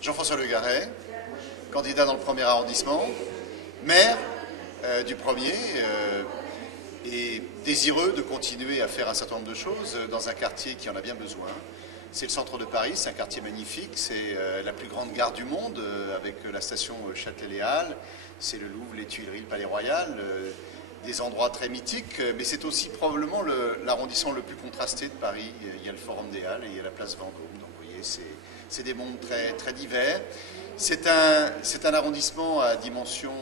Jean-François Le Garret, candidat dans le premier arrondissement, maire du premier et désireux de continuer à faire un certain nombre de choses dans un quartier qui en a bien besoin. C'est le centre de Paris, c'est un quartier magnifique, c'est la plus grande gare du monde avec la station Châtelet-Les Halles, c'est le Louvre, les Tuileries, le Palais Royal, des endroits très mythiques, mais c'est aussi probablement l'arrondissement le plus contrasté de Paris. Il y a le Forum des Halles et il y a la place Vendôme, donc vous voyez, c'est des mondes très, très divers. C'est un arrondissement à dimension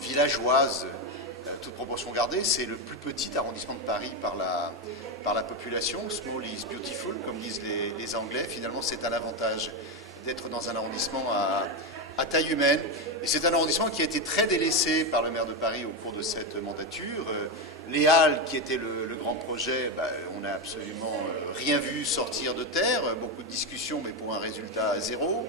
villageoise, toute proportion gardée. C'est le plus petit arrondissement de Paris par la population. Small is beautiful, comme disent les Anglais. Finalement, c'est un avantage d'être dans un arrondissement à taille humaine. Et c'est un arrondissement qui a été très délaissé par le maire de Paris au cours de cette mandature. Les Halles, qui était le grand projet, on n'a absolument rien vu sortir de terre. Beaucoup de discussions, mais pour un résultat zéro.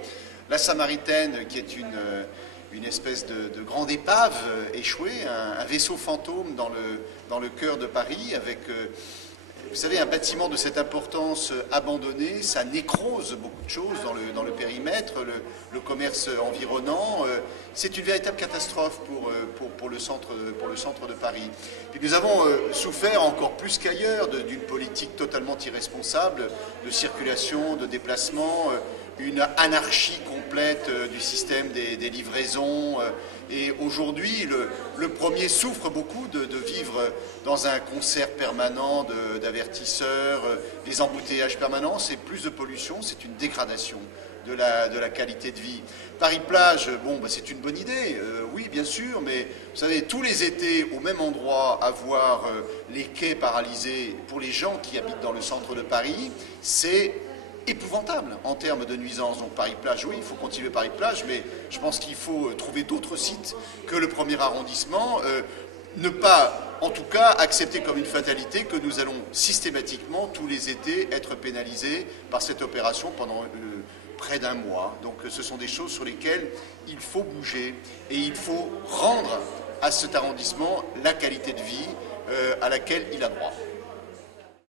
La Samaritaine, qui est une espèce de grande épave échouée, un vaisseau fantôme dans le cœur de Paris, avec, vous savez, un bâtiment de cette importance abandonné, ça nécrose beaucoup de choses dans le périmètre, le commerce environnant. C'est une véritable catastrophe pour le centre de Paris. Puis nous avons souffert encore plus qu'ailleurs d'une politique totalement irresponsable de circulation, de déplacement, une anarchie complète du système des livraisons. Et aujourd'hui, le premier souffre beaucoup de vivre dans un concert permanent d'avertisseurs, des embouteillages permanents. C'est plus de pollution, c'est une dégradation de la qualité de vie. Paris-Plage, c'est une bonne idée, oui, bien sûr, mais vous savez, tous les étés, au même endroit, avoir les quais paralysés pour les gens qui habitent dans le centre de Paris, c'est épouvantable en termes de nuisance. Donc Paris-Plage, oui, il faut continuer Paris-Plage, mais je pense qu'il faut trouver d'autres sites que le premier arrondissement. Ne pas, en tout cas, accepter comme une fatalité que nous allons systématiquement, tous les étés, être pénalisés par cette opération pendant près d'un mois. Donc ce sont des choses sur lesquelles il faut bouger et il faut rendre à cet arrondissement la qualité de vie à laquelle il a droit.